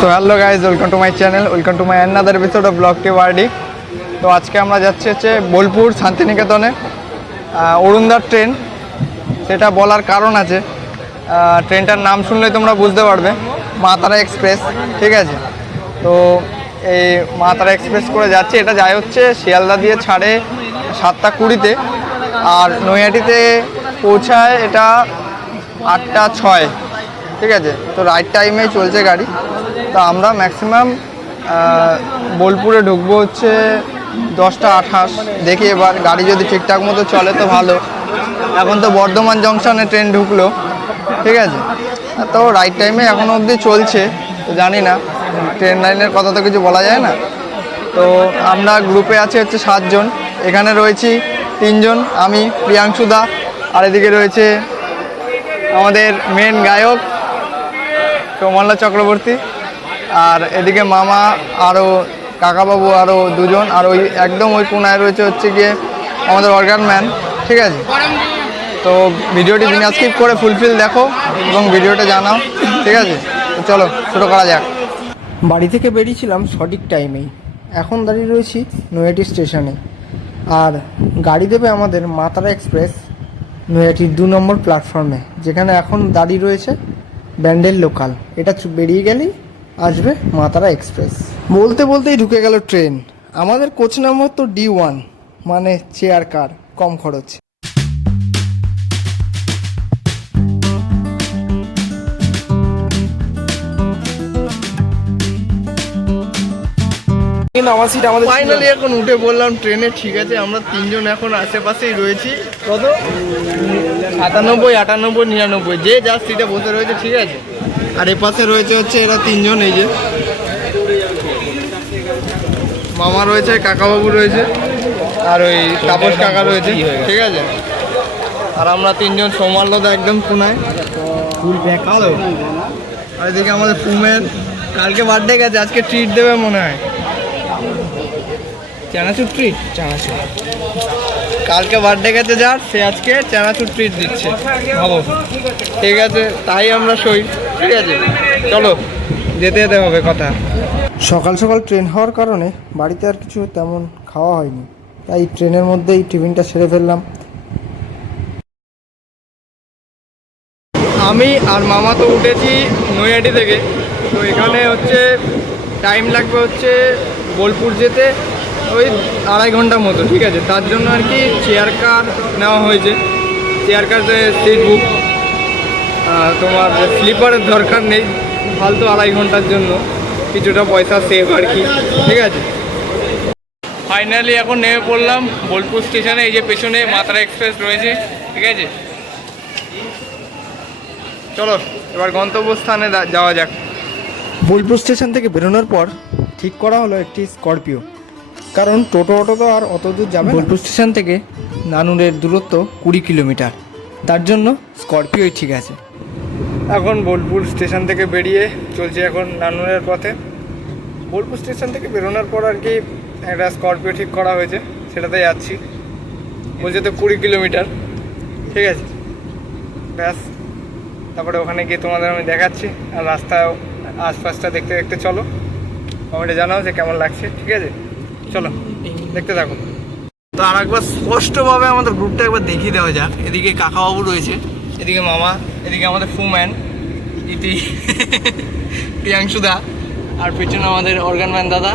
So hello guys, welcome to my channel, welcome to my another episode of blog T worthy. তো আজকে আমরা যাচ্ছি বোলপুর শান্তিনিকেতনে অরুণদার train. সেটা বলার কারণ আছে, ট্রেনটার নাম শুনলেই তোমরা বুঝতে পারবে, মা তারা এক্সপ্রেস। ঠিক আছে, তো এই মা তারা এক্সপ্রেস করে যাচ্ছে। এটা যায় হচ্ছে শিয়ালদা দিয়ে, ছাড়ে 7:20-তে, আর নৈহাটিতে পৌঁছায় এটা 8:06। ঠিক আছে, তো রাইট টাইমেই চলছে গাড়ি। তো আমরা ম্যাক্সিমাম বোলপুরে ঢুকবো হচ্ছে 10:28। দেখি এবার গাড়ি যদি ঠিকঠাক মতো চলে তো ভালো। এখন তো বর্ধমান জংশনে ট্রেন ঢুকলো, ঠিক আছে, তো রাইট টাইমে এখনও অবধি চলছে। তো জানি না, ট্রেন লাইনের কথা তো কিছু বলা যায় না। তো আমরা গ্রুপে আছি হচ্ছে 7 জন। এখানে রয়েছি 3 জন, আমি, প্রিয়াংশু দা, আর এদিকে রয়েছে আমাদের মেন গায়ক সৌমল্লা চক্রবর্তী, আর এদিকে মামা, আরও কাকাবাবু, আরও 2 জন, আর ওই একদম ওই কোনায় রয়েছে হচ্ছে গিয়ে আমাদের অর্গান ম্যান। ঠিক আছে, তো ভিডিওটি বিনা স্কিপ করে ফুলফিল দেখো এবং ভিডিওটা জানাও। ঠিক আছে, তো চলো শুরু করা যাক। বাড়ি থেকে বেরিয়েছিলাম সঠিক টাইমেই। এখন দাঁড়িয়ে রয়েছি নৈহাটি স্টেশনে, আর গাড়ি দেবে আমাদের মা তারা এক্সপ্রেস নৈহাটির 2 নম্বর প্ল্যাটফর্মে, যেখানে এখন দাঁড়িয়ে রয়েছে ব্যান্ডেল লোকাল। এটা বেরিয়ে গেলেই আসবে মা তারা এক্সপ্রেস। বলতে বলতেই ঢুকে গেল ট্রেন। আমাদের কোচ নাম্বার তো D1, মানে চেয়ার কার, কম খরচ। আমার সিট আমাদের ফাইনালি এখন উঠে বললাম ট্রেনে। ঠিক আছে, আমরা 3 জন এখন আশেপাশেই রয়েছি। কত 97, 98, 99, যে যার সিটে বসে রয়েছে। ঠিক আছে, আর এ পাশে রয়েছে হচ্ছে এরা 3 জন। এই যে মামা রয়েছে, কাকাবাবু রয়েছে, আর ওই তাপস কাকা রয়েছে। ঠিক আছে, আর আমরা 3 জন। সৌমাল্যদা একদম কোনায়, ফুল দেখালো। আর এদিকে আমাদের ফুমের কালকে বার্থডে গেছে, আজকে ট্রিট দেবে মনে হয়। চানাচুর ট্রিট, চানাচুর। কালকে বার্থডে গেছে যার, সে আজকে চানাচুর ট্রিট দিচ্ছে, ভাবো। ঠিক আছে, তাই আমরা সই। ঠিক আছে, চলো যেতে যেতে হবে কথা। সকাল সকাল ট্রেন হওয়ার কারণে বাড়িতে আর কিছু তেমন খাওয়া হয়নি, তাই ট্রেনের মধ্যেই টিফিনটা সেরে ফেললাম। আমি আর মামা তো উঠেছি নৈহাটি থেকে। তো এখানে হচ্ছে টাইম লাগবে হচ্ছে বোলপুর যেতে ওই 2.5 ঘন্টা মতো। ঠিক আছে, তার জন্য আর কি চেয়ার কার নেওয়া হয়েছে। চেয়ার কারে সিট বুক, তোমার স্লিপারের দরকার নেই, ফালতু 2.5 ঘন্টার জন্য কিছুটা পয়সা সেভ আর কি। ঠিক আছে, ফাইনালি এখন নেমে পড়লাম বোলপুর স্টেশনে। এই যে পেছনে মা তারা এক্সপ্রেস রয়েছে। ঠিক আছে, চলো এবার গন্তব্যস্থানে যাওয়া যাক। বোলপুর স্টেশন থেকে বেরোনোর পর ঠিক করা হলো একটি স্করপিও, কারণ টোটো তো আর অত দূর যাবে। বোলপুর স্টেশন থেকে নানুরের দূরত্ব 20 কিলোমিটার, তার জন্য স্করপিওই ঠিক আছে। এখন বোলপুর স্টেশন থেকে বেরিয়ে চলছে এখন নানুরের পথে। বোলপুর স্টেশন থেকে বেরোনোর পর আর কি একটা স্করপিও ঠিক করা হয়েছে, সেটাতে যাচ্ছি। বলছে তো 20 কিলোমিটার। ঠিক আছে, ব্যাস, তারপরে ওখানে গিয়ে তোমাদের আমি দেখাচ্ছি। আর রাস্তা আশপাশটা দেখতে দেখতে চলো, কমেন্টে জানাও যে কেমন লাগছে। ঠিক আছে, চলো দেখতে থাকো। তো আর একবার স্পষ্টভাবে আমাদের গ্রুপটা একবার দেখিয়ে দেওয়া যাক। এদিকে কাকাবাবু রয়েছে, এদিকে মামা, এদিকে আমাদের ফুম্যান ইতি, প্রিয়াংশুদা, আর পেছনে আমাদের অর্গান ম্যান দাদা।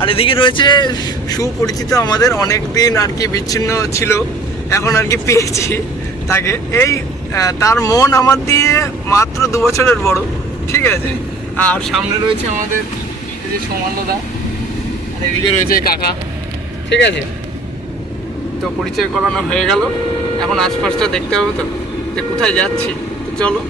আর এদিকে রয়েছে সুপরিচিত আমাদের, অনেক দিন আর কি বিচ্ছিন্ন ছিল, এখন আর কি পেয়েছি তাকে। এই তার মন আমার দিয়ে মাত্র 2 বছরের বড়। ঠিক আছে, আর সামনে রয়েছে আমাদের এই যে সৌমান্যদা, আর এদিকে রয়েছে কাকা। ঠিক আছে, তো পরিচয় করানো হয়ে গেল। এখন আশপাশটা দেখতে হবে তো, যে কোথায় যাচ্ছি। তো চলো।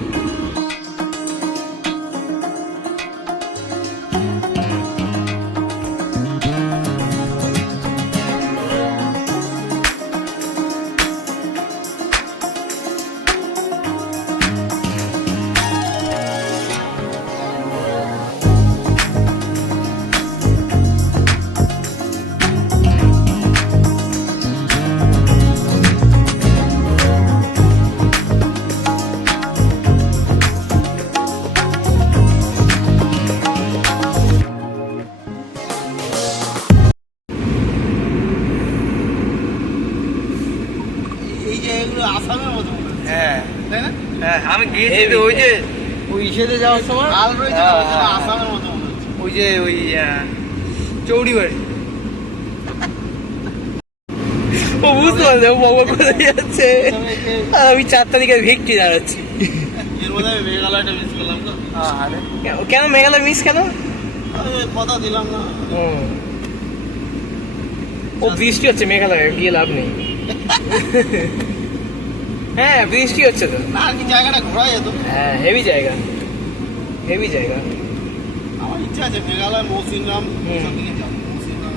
এই যে এগুলো আসামের মতো মনে হচ্ছে। হ্যাঁ তাই না? হ্যাঁ, আমি গিয়েছি তো ওই যে ওই ইসেতে যাওয়ার সময় লাল রয়েছে না, হ্যাঁ, ওই জন্য হ্যাঁ, আসামের মতো মনে হচ্ছে। ওই যে ওই চৌড়িবাড়ি। ও বুঝতে পারছে ও বাবা কোথায় যাচ্ছে, তবে এই যে আর আমি 4 তারিখে ভিক্টি দাঁড়াচ্ছি। এর মধ্যে আমি মেঘালয়টা মিস করলাম তো। কেন মেঘালয় মিস কেন? আরে কথা দিলাম না। ও বৃষ্টি হচ্ছে মেঘালয়ে, গিয়ে লাভ নেই। হ্যাঁ বৃষ্টি হচ্ছে তো। না আর কি জায়গাটা ঘোরা যেত। হ্যাঁ হেভি জায়গা, হেভি জায়গা। আমার ইচ্ছা আছে মেঘালয় মৌসিনরাম সব দিকে যাবো। মৌসিনরাম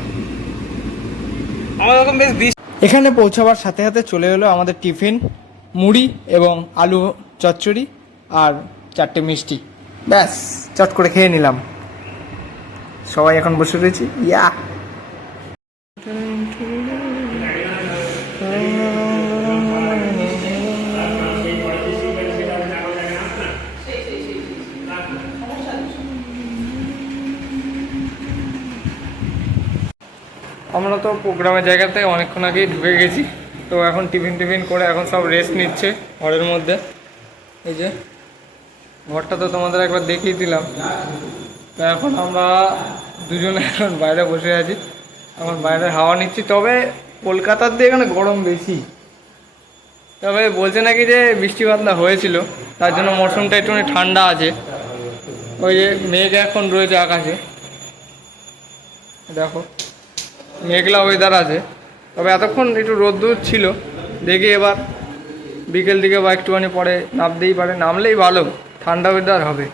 আমার ওরকম বেশ বৃষ্টি। এখানে পৌঁছাবার সাথে সাথে চলে এলো আমাদের টিফিন, মুড়ি এবং আলু চচ্চড়ি আর 4টে মিষ্টি। ব্যাস চট করে খেয়ে নিলাম। সবাই এখন বসে রয়েছি। ইয়া আমরা তো প্রোগ্রামের জায়গাতে অনেকক্ষণ আগেই ঢুকে গেছি, তো এখন টিফিন করে এখন সব রেস্ট নিচ্ছে ঘরের মধ্যে। এই যে ঘরটা তো তোমাদের একবার দেখিয়ে দিলাম। তো এখন আমরা দুজনে এখন বাইরে বসে আছি, এখন বাইরে হাওয়া নিচ্ছি। তবে কলকাতার দিয়ে এখানে গরম বেশি। তবে বলছে নাকি যে বৃষ্টিপাত হয়েছিল, তার জন্য মৌসুমটা একটুখানি ঠান্ডা আছে। ওই যে মেঘ এখন রয়েছে আকাশে, দেখো মেঘলা ওয়েদার আছে। তবে এতক্ষণ একটু রোদ্দুর ছিল, দেখি এবার বিকেল দিকে বা একটুখানি পরে নামতেই পারে, নামলেই ভালো, ঠান্ডা ওয়েদার হবে,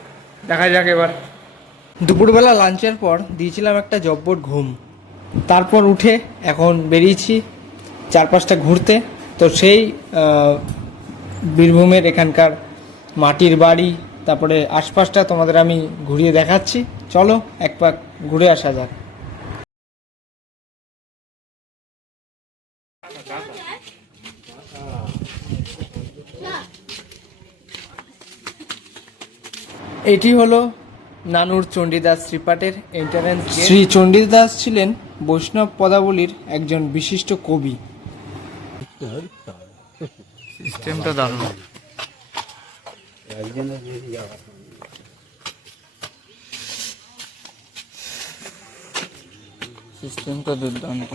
দেখা যাক এবার। দুপুরবেলা লাঞ্চের পর দিয়েছিলাম একটা জব্বর ঘুম, তারপর উঠে এখন বেরিয়েছি 4-5টা ঘুরতে। তো সেই বীরভূমের এখানকার মাটির বাড়ি, তারপরে আশপাশটা তোমাদের আমি ঘুরিয়ে দেখাচ্ছি। চলো এক পাক ঘুরে আসা যাক। এটি হলো নানুর চণ্ডীদাস শ্রীপাঠের এন্ট্রান্স। শ্রী চণ্ডীদাস ছিলেন বৈষ্ণব পদাবলীর একজন বিশিষ্ট কবি। সিস্টেমটা দারুণ। সিস্টেমটা দুর্দান্ত।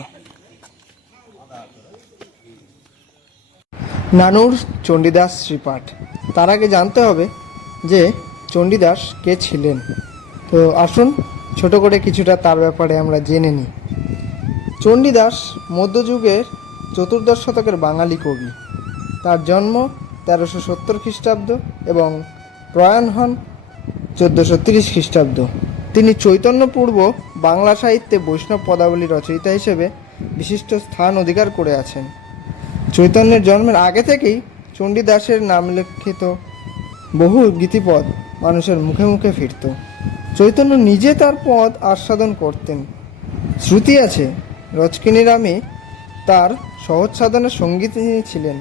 নানুর চণ্ডীদাস শ্রীপাঠ, তার আগে জানতে হবে যে চণ্ডীদাস কে ছিলেন। তো আসুন ছোট করে কিছুটা তার ব্যাপারে আমরা জেনে নিই। চণ্ডীদাস মধ্যযুগের 14দশ শতকের বাঙালি কবি। তার জন্ম 1370 খ্রিস্টাব্দ এবং প্রয়াণ হন 1430 খ্রিস্টাব্দ। তিনি চৈতন্যপূর্ব বাংলা সাহিত্যে বৈষ্ণব পদাবলী রচয়িতা হিসেবে বিশিষ্ট স্থান অধিকার করে আছেন। চৈতন্যের জন্মের আগে থেকেই চণ্ডীদাসের নাম লিখিত বহু গীতিপদ মানুষের মুখে মুখে ফিরত। চৈতন্য নিজে তার পদ আস্বাদন করতেন। শ্রুতি আছে রচকিনী রামে তার সহজ সাধনের সঙ্গীত ছিলেন।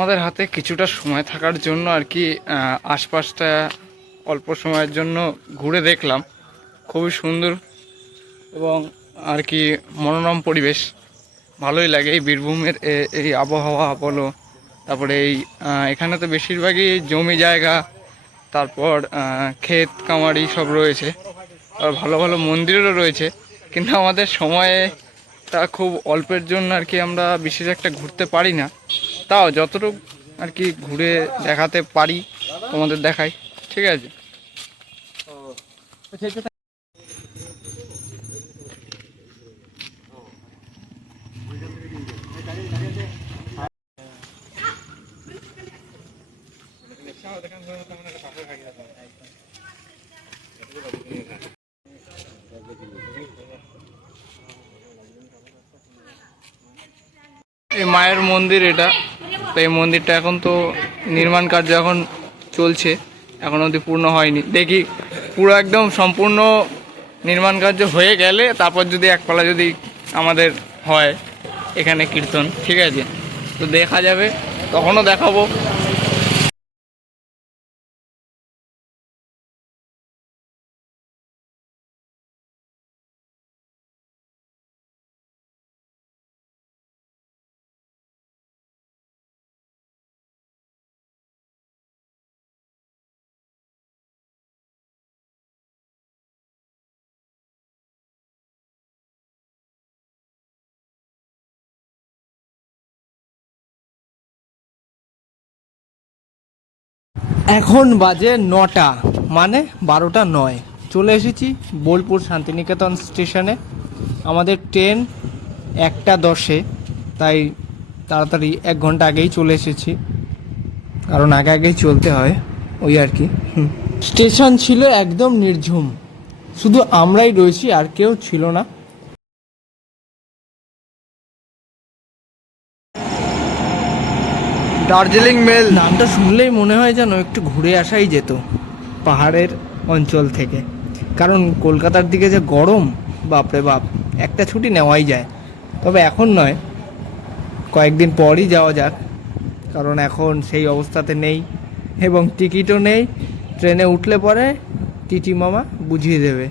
আমাদের হাতে কিছুটা সময় থাকার জন্য আর কি আশপাশটা অল্প সময়ের জন্য ঘুরে দেখলাম। খুবই সুন্দর এবং আর কি মনোরম পরিবেশ, ভালোই লাগে। এই বীরভূমের এই আবহাওয়া বলো, তারপরে এখানে তো বেশিরভাগই জমি জায়গা, তারপর ক্ষেত কামারি সব রয়েছে, আর ভালো ভালো মন্দিরও রয়েছে। কিন্তু আমাদের সময়টা খুব অল্পের জন্য আর কি আমরা বিশেষ একটা ঘুরতে পারি না। তাও যতটুকু আর কি ঘুরে দেখাতে পারি তোমাদের দেখাই, ঠিক আছে? এই মায়ের মন্দির এটা, তো এই মন্দিরটা এখন তো নির্মাণ কার্য এখন চলছে, এখন অবধি পূর্ণ হয়নি। দেখি পুরো একদম সম্পূর্ণ নির্মাণ কার্য হয়ে গেলে তারপর যদি একপালা যদি আমাদের হয় এখানে কীর্তন, ঠিক আছে? তো দেখা যাবে, তখনও দেখাবো। এখন বাজে 9টা, মানে 12টা নয়। চলে এসেছি বোলপুর শান্তিনিকেতন স্টেশনে। আমাদের ট্রেন 1টা 10-এ, তাই তাড়াতাড়ি 1 ঘন্টা আগেই চলে এসেছি, কারণ আগে আগেই চলতে হয়, ওই আর কি। স্টেশন ছিল একদম নির্ঝুম, শুধু আমরাই রয়েছি, আর কেউ ছিল না। দার্জিলিং মেল নামটা শুনলেই মনে হয় যেন একটু ঘুরে আসাই যেত পাহাড়ের অঞ্চল থেকে, কারণ কলকাতার দিকে যে গরম, বাপরে বাপ, একটা ছুটি নেওয়াই যায়। তবে এখন নয়, কয়েকদিন পরই যাওয়া যাক, কারণ এখন সেই অবস্থাতে নেই এবং টিকিটও নেই। ট্রেনে উঠলে পরে টিটি মামা বুঝিয়ে দেবে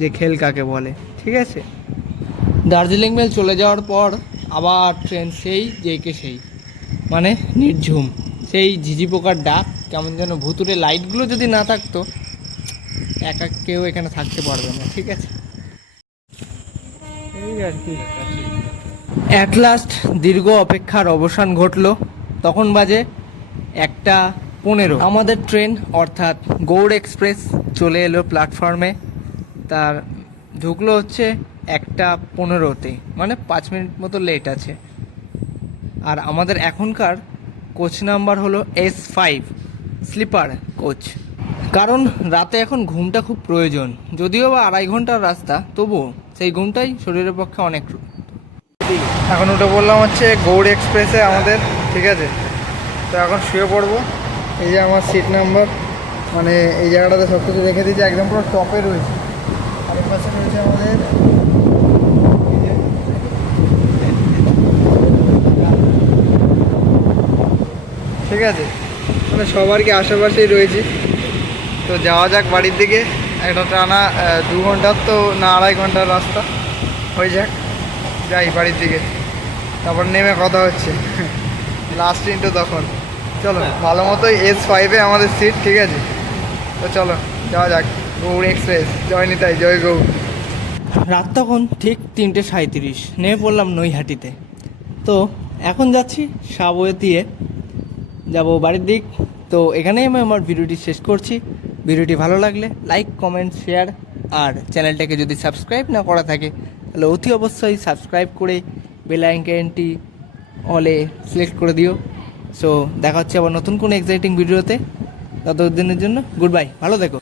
যে খেল কাকে বলে, ঠিক আছে? দার্জিলিং মেল চলে যাওয়ার পর আবার ট্রেন সেই যেকে সেই, মানে নির্ঝুম, সেই ঝিঝি পোকার ডাক, কেমন যেন ভুতুরে। লাইটগুলো যদি না থাকতো একা কেউ এখানে থাকতে পারবে না, ঠিক আছে? এই আর কি। অ্যাট লাস্ট দীর্ঘ অপেক্ষার অবসান ঘটলো। তখন বাজে 1টা 15। আমাদের ট্রেন অর্থাৎ গৌড় এক্সপ্রেস চলে এলো প্ল্যাটফর্মে। তার ঢুকলো হচ্ছে 1টা 15-তে, মানে 5 মিনিট মতো লেট আছে। আর আমাদের এখনকার কোচ নাম্বার হলো S5 স্লিপার কোচ, কারণ রাতে এখন ঘুমটা খুব প্রয়োজন। যদিও বা 2.5 ঘন্টার রাস্তা, তবুও সেই ঘুমটাই শরীরের পক্ষে অনেক। এখন উঠে বললাম হচ্ছে গৌড় এক্সপ্রেসে আমাদের, ঠিক আছে? তো এখন শুয়ে পড়বো। এই যে আমার সিট নাম্বার, মানে এই জায়গাটাতে সব কিছু রেখে দিয়েছে, একদম পুরো টপে রয়েছে। আর এই পাশে রয়েছে আমাদের, ঠিক আছে? মানে সবার কি আশেপাশেই রয়েছি। তো যাওয়া যাক বাড়ির দিকে। একটা টানা 2 ঘন্টার তো না 2.5 ঘন্টার রাস্তা, হয়ে যাক, যাই বাড়ির দিকে, তারপর নেমে কথা হচ্ছে। লাস্ট ইন্টু তখন। চলো, ভালো মতোই S5-এ আমাদের সিট, ঠিক আছে? তো চলো যাওয়া যাক। গৌড় এক্সপ্রেস, জয় নিতাই, জয় গৌড়। রাত তখন ঠিক 3:37, নেমে পড়লাম নৈহাটিতে। তো এখন যাচ্ছি সাবওয়ে দিয়ে যাব বাড়ির দিক। তো এখানেই আমি আমার ভিডিওটি শেষ করছি। ভিডিওটি ভালো লাগলে লাইক, কমেন্ট, শেয়ার, আর চ্যানেলটাকে যদি সাবস্ক্রাইব না করা থাকে তাহলে অতি অবশ্যই সাবস্ক্রাইব করে বেল আইকনটি অলে সিলেক্ট করে দিও। সো দেখা হচ্ছে আবার নতুন কোনো এক্সাইটিং ভিডিওতে। ততদিনের জন্য গুড বাই, ভালো থেকো।